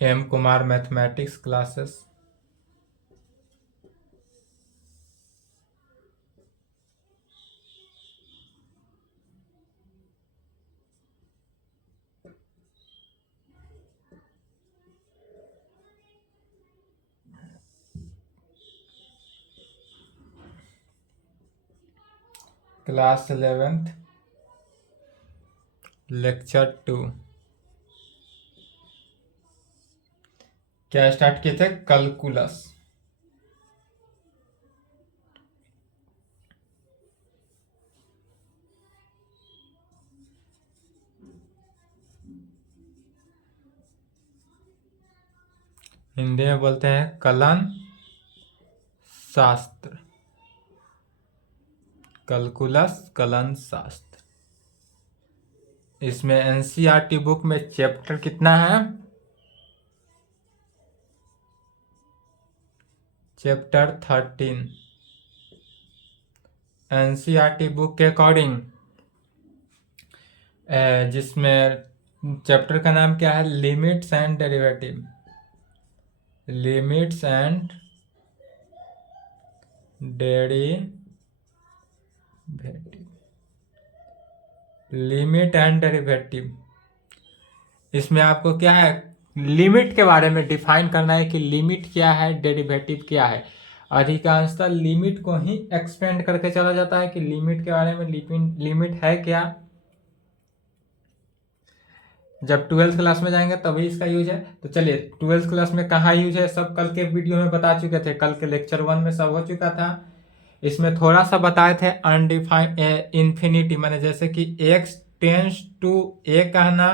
M Kumar mathematics classes. Class 11th lecture 2। क्या start किए थे? कैलकुलस। हिंदी में बोलते हैं कलन शास्त्र। कैलकुलस कलन शास्त्र। इसमें एनसीईआरटी बुक में चैप्टर कितना है? चैप्टर 13। एनसीईआरटी बुक के अकॉर्डिंग जिसमें चैप्टर का नाम क्या है? Limits and derivative. Limits and derivative. Limit and derivative. इसमें आपको क्या है? लिमिट के बारे में डिफाइन करना है कि लिमिट क्या है, डेरिवेटिव क्या है। अधिकांशतः लिमिट को ही एक्सपेंड करके चला जाता है कि लिमिट के बारे में, लिमिट है क्या। जब 12th क्लास में जाएंगे तभी इसका यूज है। तो चलिए 12th क्लास में कहाँ यूज है सब कल के वीडियो में बता चुके थे। कल के लेक्चर 1 में सब हो चुका था। इसमें थोड़ा सा बताए थे अनडिफाइंड इन्फिनिटी, माने जैसे कि x टेंस टू a कहना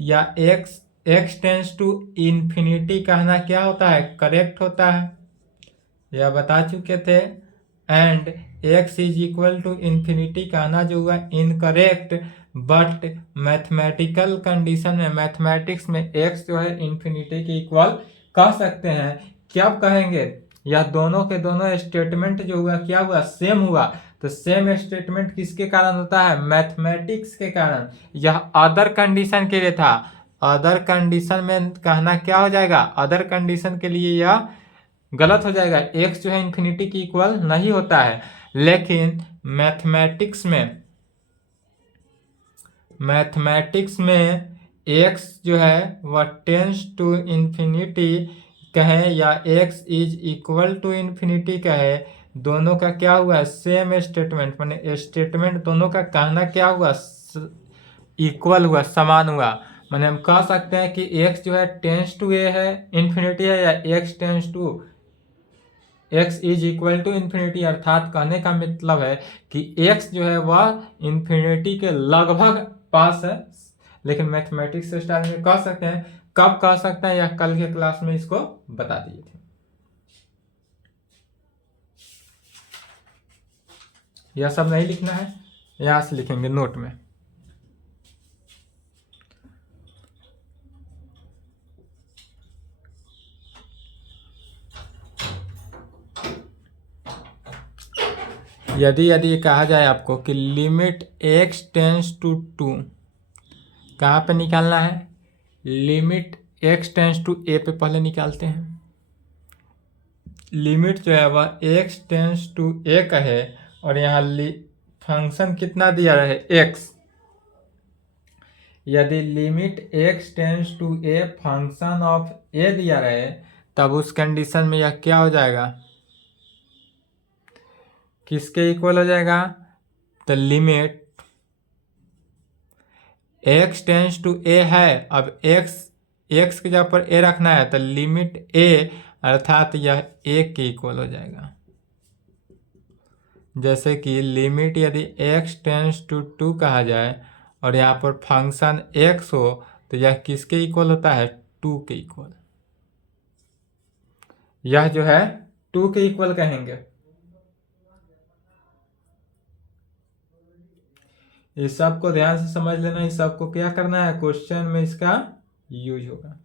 या x टेंस टू इन्फिनिटी कहना क्या होता है? करेक्ट होता है, यह बता चुके थे। And x is equal to infinity कहना जो हुआ इनकरेक्ट। बट मैथमेटिकल कंडीशन में, मैथमेटिक्स में x जो है इन्फिनिटी के इक्वल कह सकते हैं। क्या कहेंगे? यह दोनों के दोनों स्टेटमेंट जो हुआ क्या हुआ? सेम हुआ। तो सेम स्टेटमेंट किसके कारण होता है? मैथमेटिक्स के कारण। यह अदर कंडीशन के लिए था। अदर कंडीशन में कहना क्या हो जाएगा? अदर कंडीशन के लिए यह गलत हो जाएगा। x जो है इन्फिनिटी की इक्वल नहीं होता है। लेकिन मैथमेटिक्स में x जो है वह टेंस टू इन्फिनिटी कहे या x is equal to infinity कहे, दोनों का क्या हुआ? सेम स्टेटमेंट, माने स्टेटमेंट दोनों का कहना क्या हुआ? इक्वल हुआ, समान हुआ। माने हम कह सकते हैं कि x जो है टेंस टू a है, इन्फिनिटी है, या x tends to x is equal to infinity. अर्थात कहने का मतलब है कि x जो है वह इन्फिनिटी के लगभग पास है। लेकिन मैथमेटिक्स स्टाइल में कह सकते हैं। कब कह सकते हैं यह कल के क्लास में इसको बता दिए थे। यह सब नहीं लिखना है, यहां से लिखेंगे नोट में। यदि कहा जाए आपको कि लिमिट x टेंस टू 2, कहाँ पे निकालना है? Limit x tends to a पे पहले निकालते हैं। लिमिट जो है वह x टेंस टू a का है और यहाँ फंक्शन कितना दिया रहे? x। यदि limit x tends to a function of a दिया रहे तब उस कंडीशन में यह क्या हो जाएगा? किसके इक्वल हो जाएगा? तो limit x tends to a है। अब x के जगह पर a रखना है तो लिमिट a, अर्थात यह a के इक्वल हो जाएगा। जैसे कि लिमिट यदि x टेंस टू 2 कहा जाए और यहाँ पर फंक्शन x हो तो यह किसके इक्वल होता है? 2 के इक्वल। यह जो है 2 के इक्वल कहेंगे। इस सब को ध्यान से समझ लेना। इस सब को क्या करना है? क्वेश्चन में इसका यूज होगा।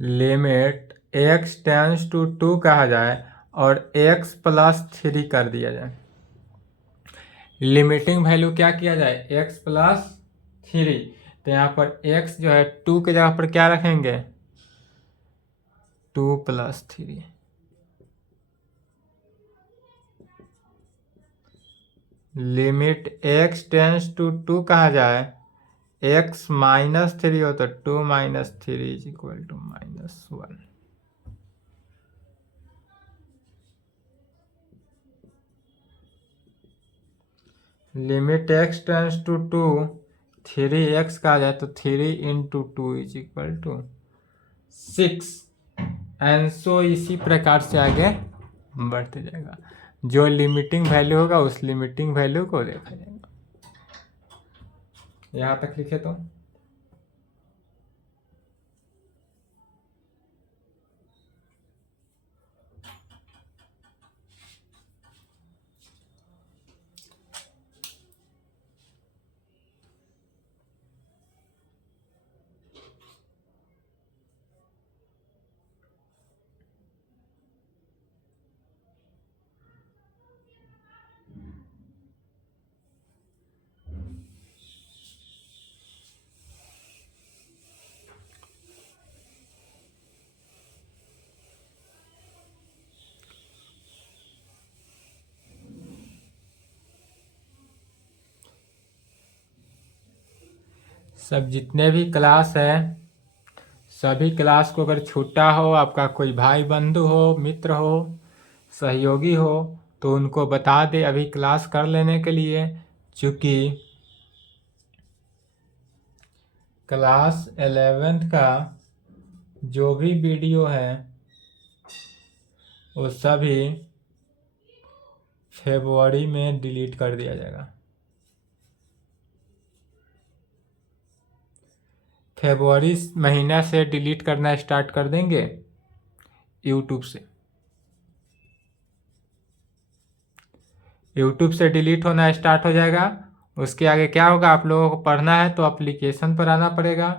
लिमिट x टेंस टू 2 कहा जाए और x प्लस 3 कर दिया जाए। लिमिटिंग वैल्यू क्या किया जाए, x प्लस 3। तो यहाँ पर x जो है 2 के जगह पर क्या रखेंगे, 2 plus 3। Limit x tends to 2 कहा जाए, x माइनस 3 हो तो 2 minus 3 is equal to -1। Limit x tends to 2 3x कहा जाए तो 3 into 2 is equal to 6। And so इसी प्रकार से आगे बढ़ते जाएगा। जो लिमिटिंग वैल्यू होगा उस लिमिटिंग वैल्यू को देखा जाएगा। यहाँ तक लिखे तो सब जितने भी क्लास है, सभी क्लास को अगर छूटा हो, आपका कोई भाई बंधु हो, मित्र हो, सहयोगी हो, तो उनको बता दे अभी क्लास कर लेने के लिए। चूँकि क्लास 11th का जो भी वीडियो है वो सभी फरवरी में डिलीट कर दिया जाएगा। फरवरी महीना से डिलीट करना स्टार्ट कर देंगे यूट्यूब से। यूट्यूब से डिलीट होना स्टार्ट हो जाएगा। उसके आगे क्या होगा, आप लोगों को पढ़ना है तो एप्लीकेशन पर आना पड़ेगा।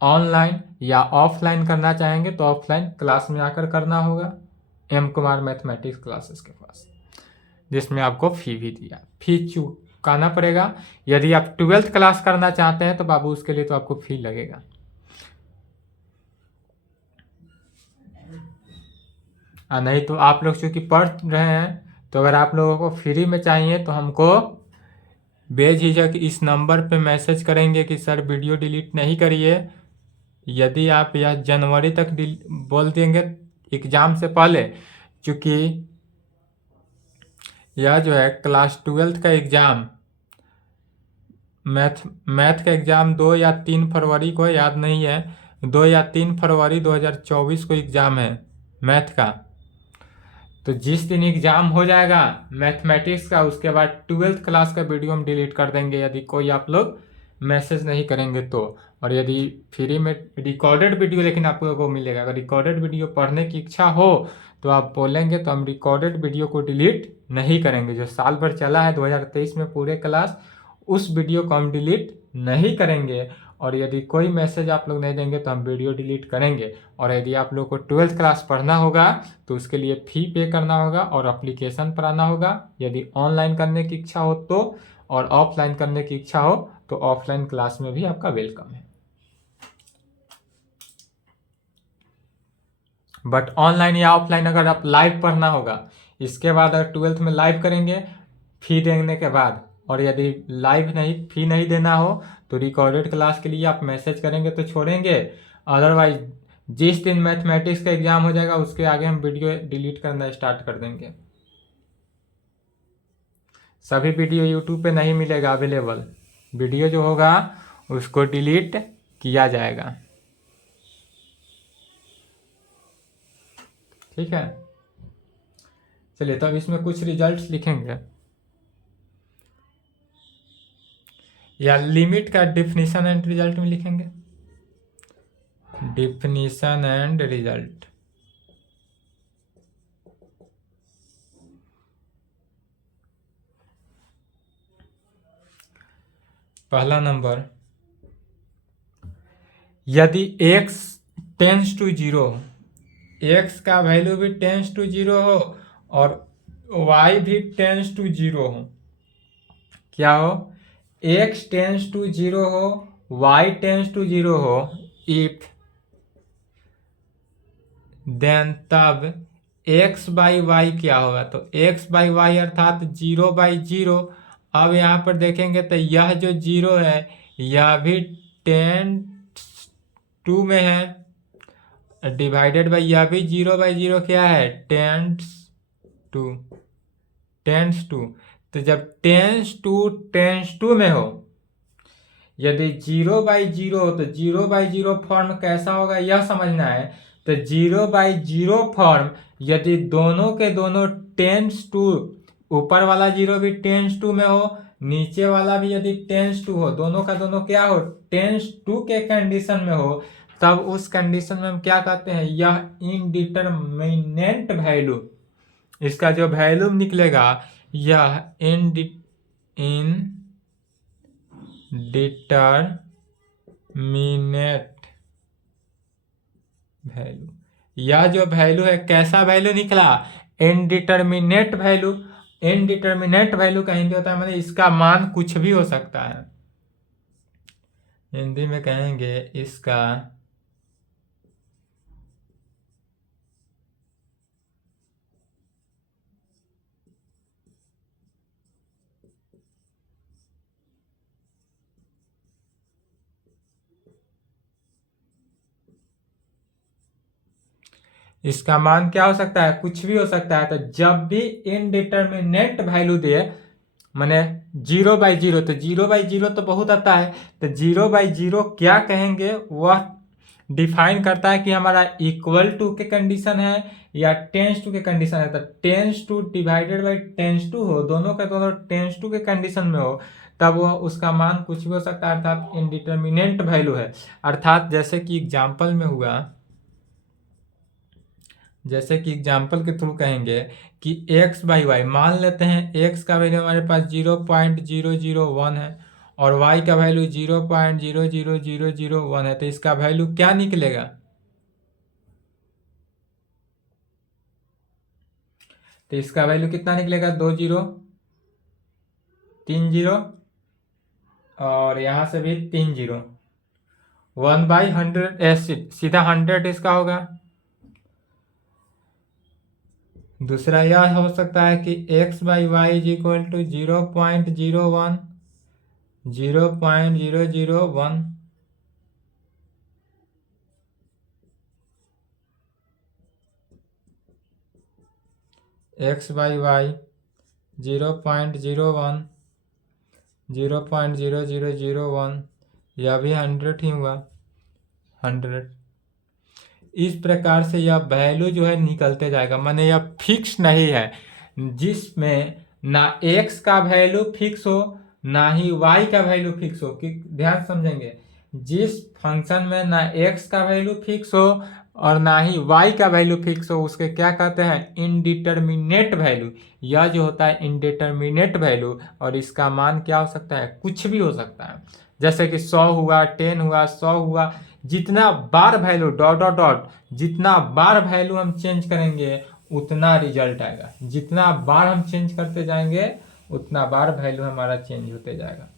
ऑनलाइन या ऑफलाइन करना चाहेंगे तो ऑफलाइन क्लास में आकर करना होगा एम कुमार मैथमेटिक्स क्लासेस के पास, जिसमें आपको फी भी दिया, फी चुकाना पड़ेगा। यदि आप 12th क्लास करना चाहते हैं तो बाबू उसके लिए तो आपको फी लगेगा। नहीं तो आप लोग चूँकि पढ़ रहे हैं तो अगर आप लोगों को फ्री में चाहिए तो हमको बेझिझक इस नंबर पे मैसेज करेंगे कि सर वीडियो डिलीट नहीं करिए। यदि आप यह जनवरी तक बोल देंगे एग्ज़ाम से पहले, क्योंकि यह जो है क्लास 12th का एग्ज़ाम मैथ का एग्ज़ाम 2 या 3 फरवरी को, याद नहीं है, 2 या 3 फरवरी 2024 को एग्ज़ाम है मैथ का। तो जिस दिन एग्ज़ाम हो जाएगा मैथमेटिक्स का, उसके बाद 12th क्लास का वीडियो हम डिलीट कर देंगे यदि कोई आप लोग मैसेज नहीं करेंगे तो। और यदि फ्री में रिकॉर्डेड वीडियो लेकिन आप लोगों को मिलेगा। अगर रिकॉर्डेड वीडियो पढ़ने की इच्छा हो तो आप बोलेंगे तो हम रिकॉर्डेड वीडियो को डिलीट नहीं करेंगे। जो साल भर चला है 2023 में पूरे क्लास, उस वीडियो को हम डिलीट नहीं करेंगे। और यदि कोई मैसेज आप लोग नहीं देंगे तो हम वीडियो डिलीट करेंगे। और यदि आप लोग को 12th क्लास पढ़ना होगा तो उसके लिए फ़ी पे करना होगा और एप्लीकेशन पर आना होगा। यदि ऑनलाइन करने की इच्छा हो तो, और ऑफलाइन करने की इच्छा हो तो ऑफलाइन क्लास में भी आपका वेलकम है। बट ऑनलाइन या ऑफलाइन अगर आप लाइव पढ़ना होगा, इसके बाद अगर 12th में लाइव करेंगे फ़ी देने के बाद, और यदि लाइव नहीं फ़ी नहीं देना हो तो रिकॉर्डेड क्लास के लिए आप मैसेज करेंगे तो छोड़ेंगे। अदरवाइज जिस दिन मैथमेटिक्स का एग्ज़ाम हो जाएगा उसके आगे हम वीडियो डिलीट करना स्टार्ट कर देंगे। सभी वीडियो यूट्यूब पे नहीं मिलेगा अवेलेबल। वीडियो जो होगा उसको डिलीट किया जाएगा। ठीक है, चलिए तो अब इसमें कुछ रिजल्ट्स लिखेंगे, या लिमिट का डिफिनीशन एंड रिजल्ट में लिखेंगे। डिफिनीशन एंड रिजल्ट, पहला नंबर, यदि x टेंस टू 0, x का वैल्यू भी टेंस टू 0 हो और y भी टेंस टू 0 हो, क्या हो, x टेंस टू जीरो हो, y टेंस टू जीरो हो, इफ देन तब x बाई वाई क्या होगा, तो x बाई वाई अर्थात जीरो बाई जीरो। अब यहाँ पर देखेंगे तो यह जो जीरो है यह भी टेंस टू में है, डिवाइडेड बाई यह भी जीरो बाई जीरो क्या है, टू टेंस टू। तो जब टेंस टू में हो, यदि जीरो बाई जीरो हो तो जीरो बाई जीरो फॉर्म कैसा होगा यह समझना है। तो जीरो बाई जीरो फॉर्म यदि दोनों के दोनों टेंस टू, ऊपर वाला जीरो भी टेंस टू में हो, नीचे वाला भी यदि टेंस टू हो, दोनों का दोनों क्या हो, टेंस टू के कंडीशन में हो, तब उस कंडीशन में हम क्या कहते हैं, यह इनडिटरमिनेंट वैल्यू, इसका जो वैल्यू निकलेगा यह इनडिटरमिनेट वैल्यू, यह जो वैल्यू है कैसा वैल्यू निकला, इनडिटरमिनेट वैल्यू। इनडिटरमिनेट वैल्यू का हिंदी होता है मतलब इसका मान कुछ भी हो सकता है, हिंदी में कहेंगे इसका इसका मान क्या हो सकता है, कुछ भी हो सकता है। तो जब भी इनडिटरमिनेट वैल्यू दे, माने जीरो बाई जीरो, तो जीरो बाई जीरो तो बहुत आता है, तो जीरो बाई जीरो क्या कहेंगे, वह डिफाइन करता है कि हमारा इक्वल टू के कंडीशन है या टेंस टू के कंडीशन है। तो tends to divided by tends to हो, दोनों का दोनों टेंस टू के कंडीशन में हो, तब वह उसका मान कुछ भी हो सकता है, अर्थात इनडिटरमिनेंट वैल्यू है। अर्थात जैसे कि एग्जाम्पल में हुआ, जैसे कि एग्जाम्पल के थ्रू कहेंगे कि x बाई वाई, मान लेते हैं x का वैल्यू हमारे पास 0.001 है और y का वैल्यू 0.00001 है, तो इसका वैल्यू क्या निकलेगा, तो इसका वैल्यू कितना निकलेगा, 20 30 और यहाँ से भी 30, 1/100 सीधा 100 इसका होगा। दूसरा यह हो सकता है कि x by y is equal to 0.01 0.001, x by y 0.01 0.0001, यह भी 100 ही हुआ, 100। इस प्रकार से यह वैल्यू जो है निकलते जाएगा, माने यह फिक्स नहीं है, जिसमें ना x का वैल्यू फिक्स हो ना ही y का वैल्यू फिक्स हो। कि ध्यान समझेंगे, जिस फंक्शन में ना x का वैल्यू फिक्स हो और ना ही y का वैल्यू फिक्स हो, उसके क्या कहते हैं, इनडिटरमिनेट वैल्यू। यह जो होता है इनडिटरमिनेट वैल्यू, और इसका मान क्या हो सकता है, कुछ भी हो सकता है। जैसे कि 100 हुआ, 10 हुआ, 100 हुआ, जितना बार वैल्यू डॉट डॉट डॉट, जितना बार वैल्यू हम चेंज करेंगे उतना रिजल्ट आएगा, जितना बार हम चेंज करते जाएंगे उतना बार वैल्यू हमारा चेंज होते जाएगा।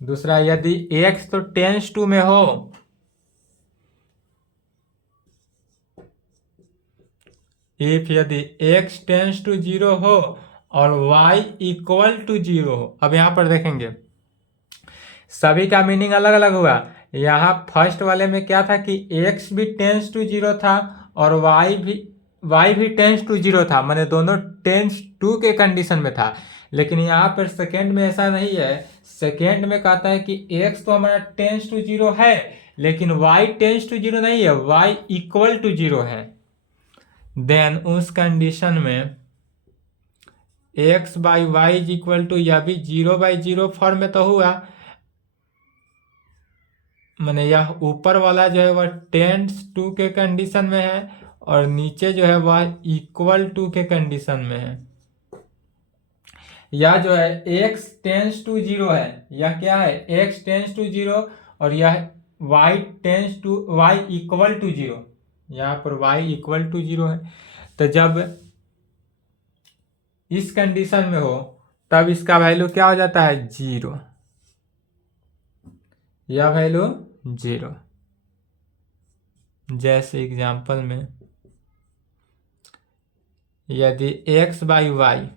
दूसरा, यदि x तो टेंस टू में हो, इफ यदि x टेंस टू जीरो हो और y इक्वल टू जीरो हो। अब यहां पर देखेंगे सभी का मीनिंग अलग अलग हुआ। यहाँ फर्स्ट वाले में क्या था कि x भी टेंस टू जीरो था और y भी टेंस टू जीरो था, माने दोनों टेंस टू के कंडीशन में था। लेकिन यहाँ पर सेकेंड में ऐसा नहीं है, सेकेंड में कहता है कि x तो हमारा टेंस टू जीरो है लेकिन y टेंस टू जीरो नहीं है, y इक्वल टू जीरो है। देन उस कंडीशन में x by y is equal to, यह भी 0/0 फॉर्म में तो हुआ, माने यह ऊपर वाला जो है वह टेंस टू के कंडीशन में है और नीचे जो है वह इक्वल टू के कंडीशन में है। यह जो है x टेंस टू जीरो है, यह क्या है, x टेंस टू जीरो, और यह y tends to y equal to zero, यहाँ पर y इक्वल टू जीरो है। तो जब इस कंडीशन में हो तब इसका वैल्यू क्या हो जाता है, 0, यह वैल्यू 0। जैसे एग्जांपल में यदि x बाई वाई,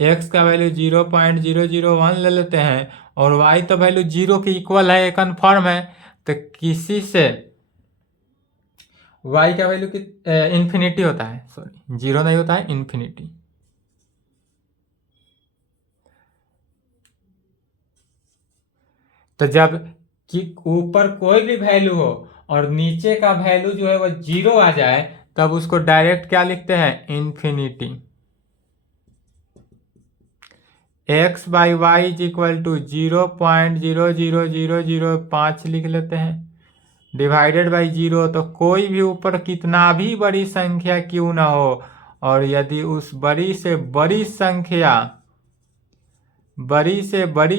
x का वैल्यू 0.001 ले लेते हैं और y तो वैल्यू 0 के इक्वल है, कन्फर्म है, तो किसी से y का वैल्यू इन्फिनिटी होता है, सॉरी 0 नहीं होता है, इन्फिनिटी। तो जब कि ऊपर कोई भी वैल्यू हो और नीचे का वैल्यू जो है वह 0 आ जाए तब उसको डायरेक्ट क्या लिखते हैं, infinity. x by y is equal to 0.00005 लिख लेते हैं, डिवाइडेड बाई 0। तो कोई भी ऊपर कितना भी बड़ी संख्या क्यों ना हो, और यदि उस बड़ी से बड़ी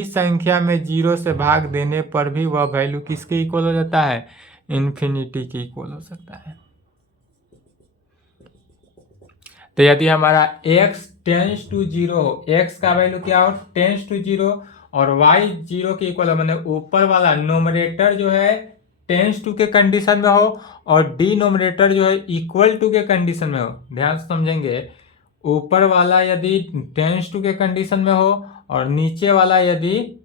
संख्या में 0 से भाग देने पर भी वह वैल्यू किसके इक्वल हो जाता है, इन्फिनिटी के इक्वल हो सकता है। तो यदि हमारा x टेंस टू 0 हो, x का वैल्यू क्या हो, टेंस टू 0, और y 0 के इक्वल हो, मैंने ऊपर वाला नोमरेटर जो है टेंस टू के कंडीशन में हो और डिनोमिनेटर जो है इक्वल टू के कंडीशन में हो। ध्यान से समझेंगे, ऊपर वाला यदि टेंस टू के कंडीशन में हो और नीचे वाला यदि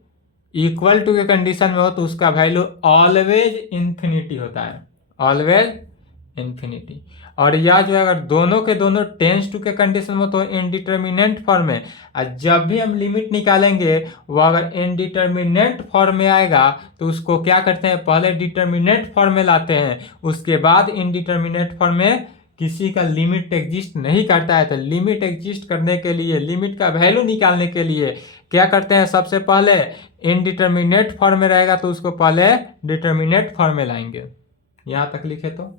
इक्वल टू के कंडीशन में हो तो उसका वैल्यू ऑलवेज इन्फिनिटी होता है, ऑलवेज इन्फिनिटी। और यह जो है अगर दोनों के दोनों टेंस टू के कंडीशन में तो इनडिटर्मिनेंट फॉर्म में, और जब भी हम लिमिट निकालेंगे वो अगर इनडिटर्मिनेंट फॉर्म में आएगा तो उसको क्या करते हैं, पहले डिटर्मिनेंट फॉर्म में लाते हैं, उसके बाद इनडिटर्मिनेंट फॉर्म में किसी का लिमिट एग्जिस्ट नहीं करता है। तो लिमिट एग्जिस्ट करने के लिए, लिमिट का वैल्यू निकालने के लिए क्या करते हैं, सबसे पहले इनडिटर्मिनेट फॉर्म में रहेगा तो उसको पहले डिटर्मिनेट फॉर्म में लाएंगे। यहां तक लिखे तो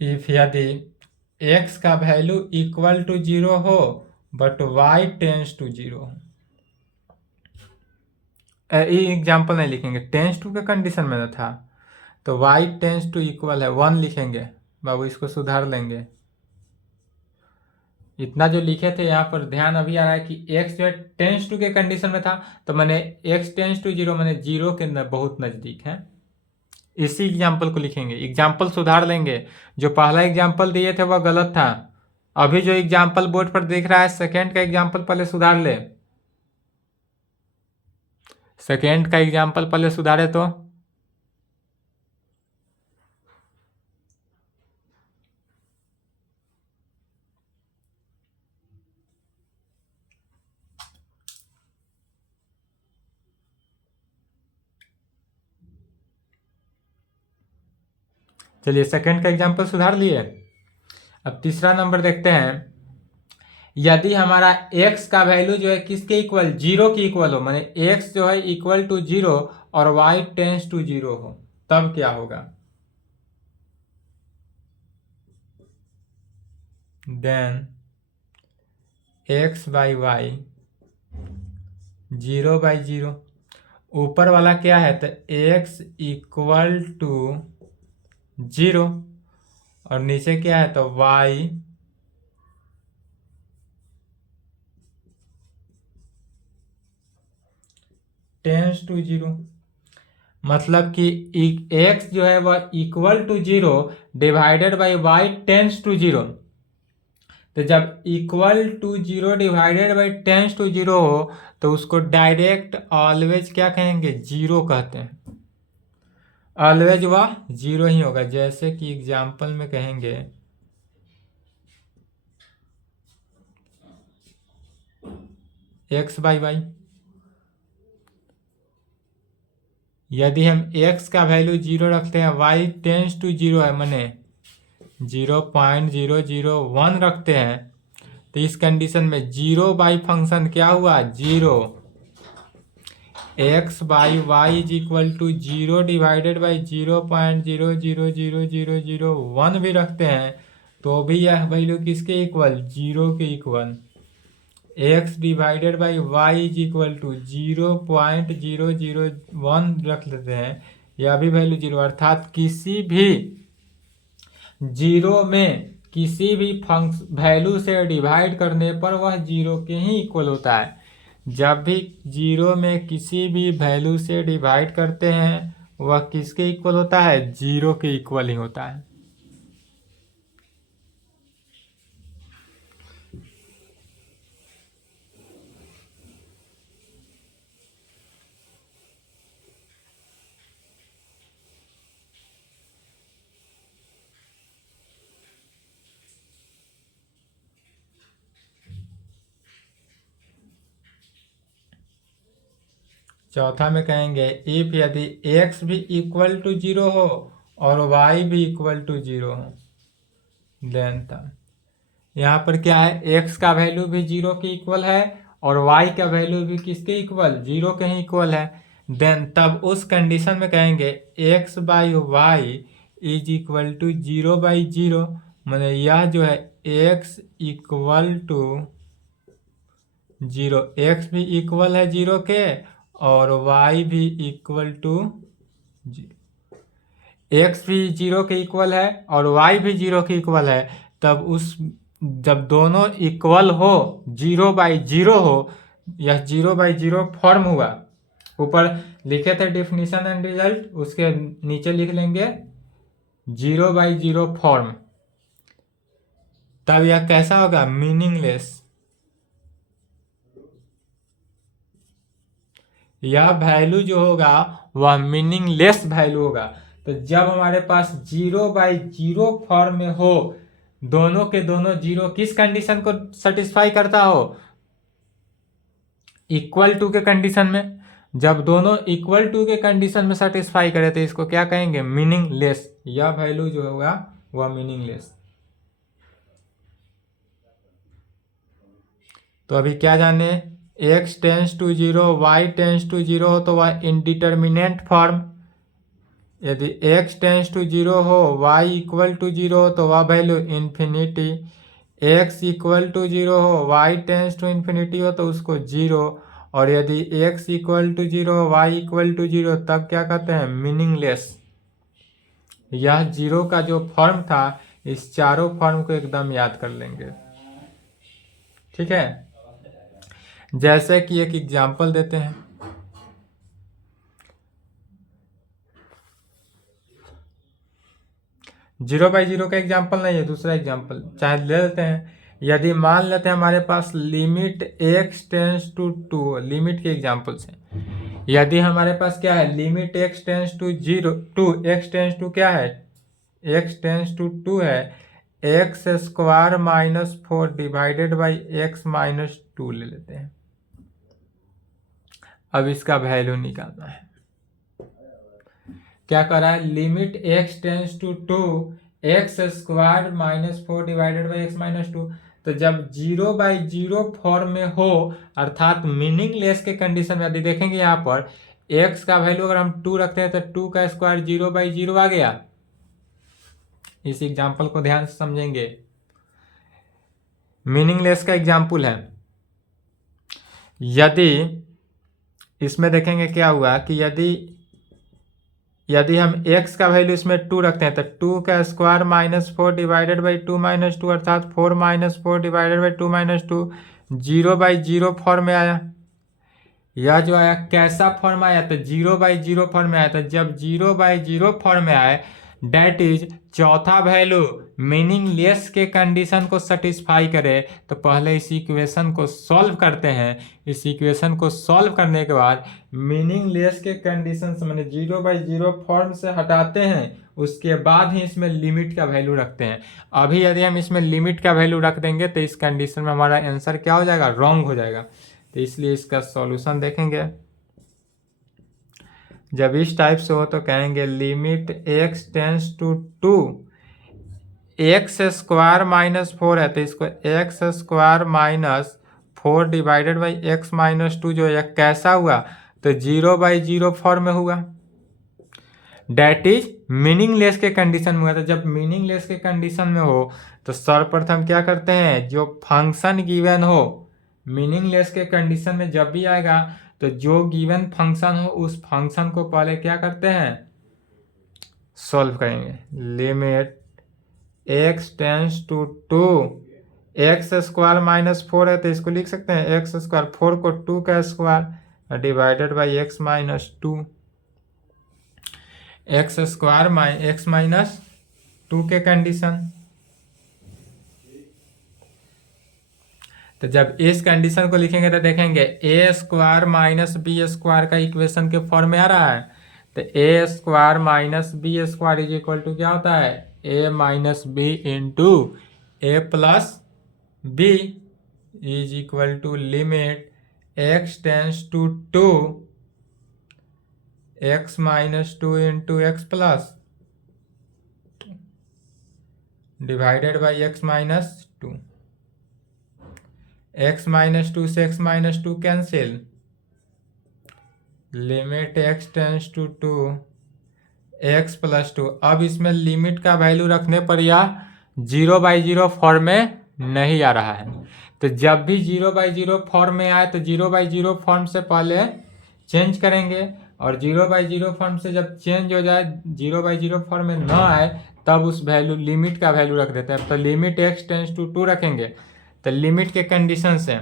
इफ यदि x का वैल्यू इक्वल टू 0 हो बट y टेंस टू 0 हो, एग्जाम्पल नहीं लिखेंगे, टेंस टू के कंडीशन में ना था तो y टेंस टू इक्वल है 1 लिखेंगे। बाबू इसको सुधार लेंगे, इतना जो लिखे थे यहाँ पर ध्यान अभी आ रहा है कि x जो है टेंस टू के कंडीशन में था तो मैंने x टेंस टू 0 मैंने 0 के बहुत नजदीक है, इसी एग्जाम्पल को लिखेंगे, एग्जाम्पल सुधार लेंगे। जो पहला एग्जाम्पल दिए थे वह गलत था, अभी जो एग्जाम्पल बोर्ड पर देख रहा है सेकेंड का एग्जाम्पल पहले सुधार ले, सेकेंड का एग्जाम्पल पहले सुधारे तो चलिए सेकेंड का एग्जाम्पल सुधार लिए। अब तीसरा नंबर देखते हैं, यदि हमारा x का वैल्यू जो है किसके इक्वल, 0 के इक्वल हो, माने x जो है इक्वल टू 0 और y टेंस टू 0 हो, तब क्या होगा, then x by y 0 by 0, ऊपर वाला क्या है तो x इक्वल टू 0 और नीचे क्या है तो y टेंस टू 0। मतलब कि x जो है वह equal to 0 divided by y tends to 0। तो जब equal to zero divided by tends to zero हो तो उसको डायरेक्ट ऑलवेज क्या कहेंगे, जीरो कहते हैं। ऑलवेज वह जीरो ही होगा। जैसे कि एग्जाम्पल में कहेंगे एक्स बाई वाई, यदि हम x का वैल्यू जीरो रखते हैं, y टेंस टू जीरो है माने 0.001 रखते हैं, तो इस कंडीशन में जीरो बाई फंक्शन क्या हुआ, zero. X by y is equal to zero divided by 0.0000001 भी रखते हैं तो भी यह वैल्यू किसके इक्वल, जीरो के equal. X divided by y is equal to 0.001 रख लेते हैं, यह भी वैल्यू जीरो। अर्थात किसी भी जीरो में किसी भी वैल्यू से डिवाइड करने पर वह जीरो के ही इक्वल होता है। जब भी जीरो में किसी भी वैल्यू से डिवाइड करते हैं वह किसके इक्वल होता है, जीरो के इक्वल ही होता है। चौथा में कहेंगे इफ यदि x भी इक्वल टू जीरो हो और y भी इक्वल टू जीरो हो, देन तब यहाँ पर क्या है, x का वैल्यू भी जीरो के इक्वल है और y का वैल्यू भी किसके इक्वल, जीरो के ही इक्वल है। देन तब उस कंडीशन में कहेंगे x by y is equal to zero by zero, मतलब यह जो है x equal to zero, x भी इक्वल है जीरो के और y भी इक्वल टू, x भी जीरो के इक्वल है और y भी जीरो के इक्वल है, तब उस जब दोनों इक्वल हो, जीरो बाई जीरो हो, यह जीरो बाई जीरो फॉर्म हुआ। ऊपर लिखे थे डिफिनीशन एंड रिजल्ट, उसके नीचे लिख लेंगे जीरो बाई जीरो फॉर्म। तब यह कैसा होगा, मीनिंगलेस। यह वैल्यू जो होगा वह मीनिंगलेस वैल्यू होगा। तो जब हमारे पास जीरो बाई जीरो फॉर्म में हो, दोनों के दोनों जीरो किस कंडीशन को सेटिस्फाई करता हो, इक्वल टू के कंडीशन में। जब दोनों इक्वल टू के कंडीशन में सेटिस्फाई करे तो इसको क्या कहेंगे, मीनिंगलेस। यह वैल्यू जो होगा वह मीनिंगलेस। तो अभी क्या जाने, x tends to zero y tends to zero हो तो वह इनडिटर्मिनेंट फॉर्म, यदि x टेंस टू जीरो हो y इक्वल टू जीरो हो तो वह value infinity, x equal to zero हो y टेंस टू इन्फिनिटी हो तो उसको जीरो, और यदि x इक्वल टू जीरो हो y इक्वल टू जीरो तब क्या कहते हैं, मीनिंगलेस। यह जीरो का जो फॉर्म था, इस चारों फॉर्म को एकदम याद कर लेंगे, ठीक है। जैसे कि एक एग्जाम्पल देते हैं, जीरो बाई जीरो का एग्जाम्पल नहीं है, दूसरा एग्जाम्पल चाहे ले लेते हैं। यदि मान लेते हैं हमारे पास limit x tends to two, limit के एग्जाम्पल से, यदि हमारे पास क्या है, limit x tends to zero two, x tends to क्या है, x टेंस टू टू है, x square minus four divided by x minus two ले लेते हैं। अब इसका वैल्यू निकालना है। क्या कर रहा है, limit x tends to two, x square minus four divided by x minus two. तो जब जीरो बाई जीरो फॉर्म में हो, अर्थात मीनिंगलेस के कंडीशन में, यदि देखेंगे यहाँ पर x का वैल्यू अगर हम टू रखते हैं तो टू का स्क्वायर जीरो बाई जीरो आ गया। इस एग्जाम्पल को ध्यान से समझेंगे, मीनिंगलेस का एग्जाम्पल है। यदि इसमें देखेंगे क्या हुआ कि यदि हम x का वैल्यू इसमें टू रखते हैं तो टू का square minus four divided by two minus two, अर्थात four minus four divided by two minus two, zero by zero form में आया। यह जो आया कैसा फॉर्म आया, तो जीरो बाई जीरो फॉर्म में आया। तो जब जीरो बाई जीरो फॉर्म में आए डेट इज चौथा वैल्यू मीनिंगलेस के कंडीशन को सेटिस्फाई करे। तो पहले इस इक्वेशन को सॉल्व करते हैं। इस इक्वेशन को सॉल्व करने के बाद मीनिंगलेस के कंडीशन से मैंने 0/0 फॉर्म से हटाते हैं, उसके बाद ही इसमें लिमिट का वैल्यू रखते हैं। अभी यदि हम इसमें लिमिट का वैल्यू रख देंगे तो इस कंडीशन में हमारा आंसर क्या हो जाएगा, रॉन्ग हो जाएगा। तो इसलिए इसका सॉल्यूशन देखेंगे। जब इस टाइप से हो तो कहेंगे limit x tends to 2, x square minus 4 है तो इसको x square minus 4 divided by x minus 2 जो है कैसा हुआ, तो 0/0 फॉर्म में हुआ। डेट इज मीनिंगलेस के कंडीशन में हुआ। तो जब मीनिंगलेस के कंडीशन में हो तो सर्वप्रथम क्या करते हैं, जो फंक्शन गिवन हो मीनिंगलेस के कंडीशन में जब भी आएगा तो जो गिवन फंक्शन हो उस फंक्शन को पहले क्या करते हैं, सॉल्व करेंगे। Limit x tends to 2, x square minus 4 है तो इसको लिख सकते हैं एक्स स्क्वायर, 4 को 2 का square divided by x minus 2, x square x minus 2 के कंडीशन। तो जब इस कंडीशन को लिखेंगे तो देखेंगे a square minus b square का इक्वेशन के फॉर्म में आ रहा है। तो a square minus b square is equal to क्या होता है, a minus b into a plus b is equal to limit x tends to 2, x minus 2 into x plus divided by x minus 2। x minus 2 से x minus 2 cancel, limit x tends to 2, x plus 2। अब इसमें limit का value रखने पर यह 0/0 form में नहीं आ रहा है। तो जब भी 0/0 फॉर्म में आए तो 0/0 फॉर्म से पहले चेंज करेंगे, और 0/0 फॉर्म से जब चेंज हो जाए 0/0 फॉर्म में ना आए तब उस वैल्यू लिमिट का वैल्यू रख देते हैं। तो लिमिट x टेंस टू 2 रखेंगे। तो लिमिट के कंडीशन से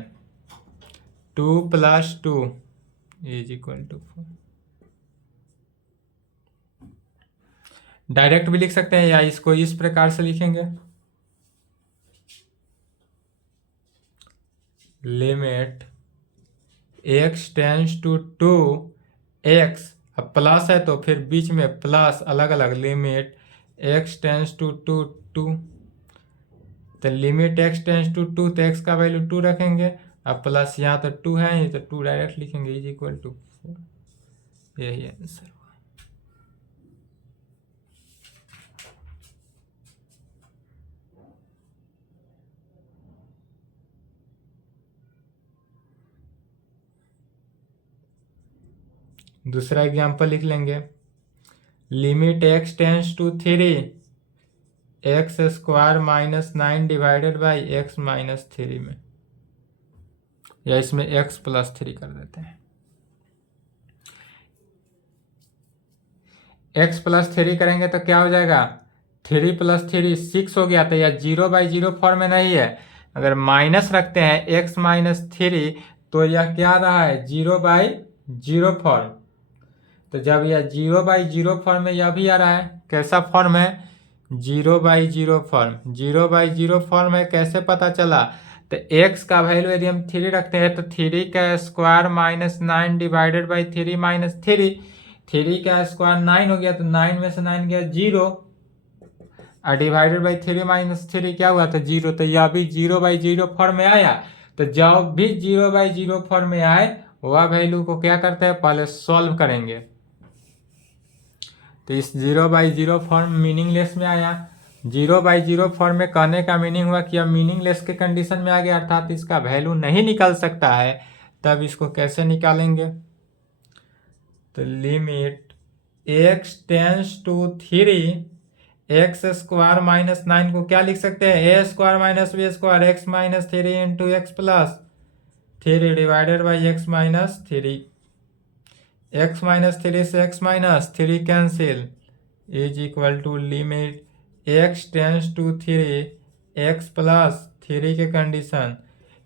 2 + 2 इज इक्वल टू 4। डायरेक्ट भी लिख सकते हैं या इसको इस प्रकार से लिखेंगे, limit x tends to 2, x अब प्लस है तो फिर बीच में प्लस अलग अलग, लिमिट x टेंस टू 2 2। तो लिमिट x टेंस टू 2 तो x का वैल्यू 2 रखेंगे, अब प्लस यहाँ तो 2 है तो 2 डायरेक्ट लिखेंगे इज इक्वल टू 4। यही आंसर हुआ। दूसरा एग्जांपल लिख लेंगे, limit x tends to 3, x square minus 9 divided by x minus 3 में, या इसमें x प्लस 3 कर देते हैं। x प्लस 3 करेंगे तो क्या हो जाएगा, 3 + 3 6 हो गया। तो यह 0/0 फॉर्म में नहीं है। अगर माइनस रखते हैं x माइनस 3 तो यह क्या रहा है, 0/0 फॉर्म। तो जब यह 0/0 फॉर्म में यह भी आ रहा है, कैसा फॉर्म है, 0/0 फॉर्म। 0/0 फॉर्म है, कैसे पता चला, तो x का वैल्यू यदि हम 3 रखते हैं तो 3 का square minus 9 divided by 3 minus 3, 3 का स्क्वायर 9 हो गया तो 9 में से 9 गया 0, और डिवाइडेड बाई 3 माइनस 3 क्या हुआ, तो 0। तो यह भी 0/0 फॉर्म में आया। तो जब भी 0/0 फॉर्म में आए वह वैल्यू को क्या करते हैं, पहले सॉल्व करेंगे। तो इस 0/0 फॉर्म मीनिंगलेस में आया। 0/0 फॉर्म में कहने का मीनिंग हुआ कि अब मीनिंगलेस के कंडीशन में आ गया, अर्थात इसका वैल्यू नहीं निकल सकता है। तब इसको कैसे निकालेंगे, तो limit x tends to 3, x square minus 9 को क्या लिख सकते हैं, a square minus b square x minus 3 into x plus 3 divided by x minus 3। x minus 3 से x minus 3 cancel is equal to limit x tends to 3, x plus 3 के condition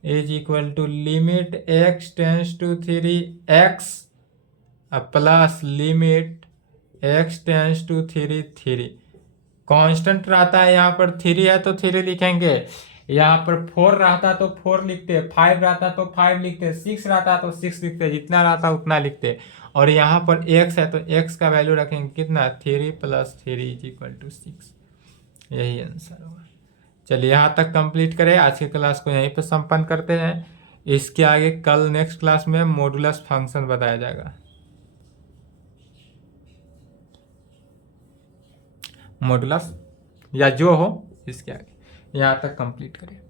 is equal to limit x tends to 3 x plus limit x tends to 3 3। Constant रहता है, यहाँ पर 3 है तो 3 लिखेंगे, यहाँ पर 4 रहता तो 4 लिखते, 5 रहता तो 5 लिखते, 6 रहता तो 6 लिखते, जितना रहता उतना लिखते। और यहाँ पर x है तो x का वैल्यू रखेंगे कितना, 3 + 3 = 6। यही आंसर होगा। चलिए यहाँ तक कंप्लीट करें, आज की क्लास को यहीं पर संपन्न करते हैं। इसके आगे कल नेक्स्ट क्लास में मॉडुलस फंक्शन बताया जाएगा। मॉडुलस या जो हो, इसके आगे यहाँ तक कंप्लीट करें।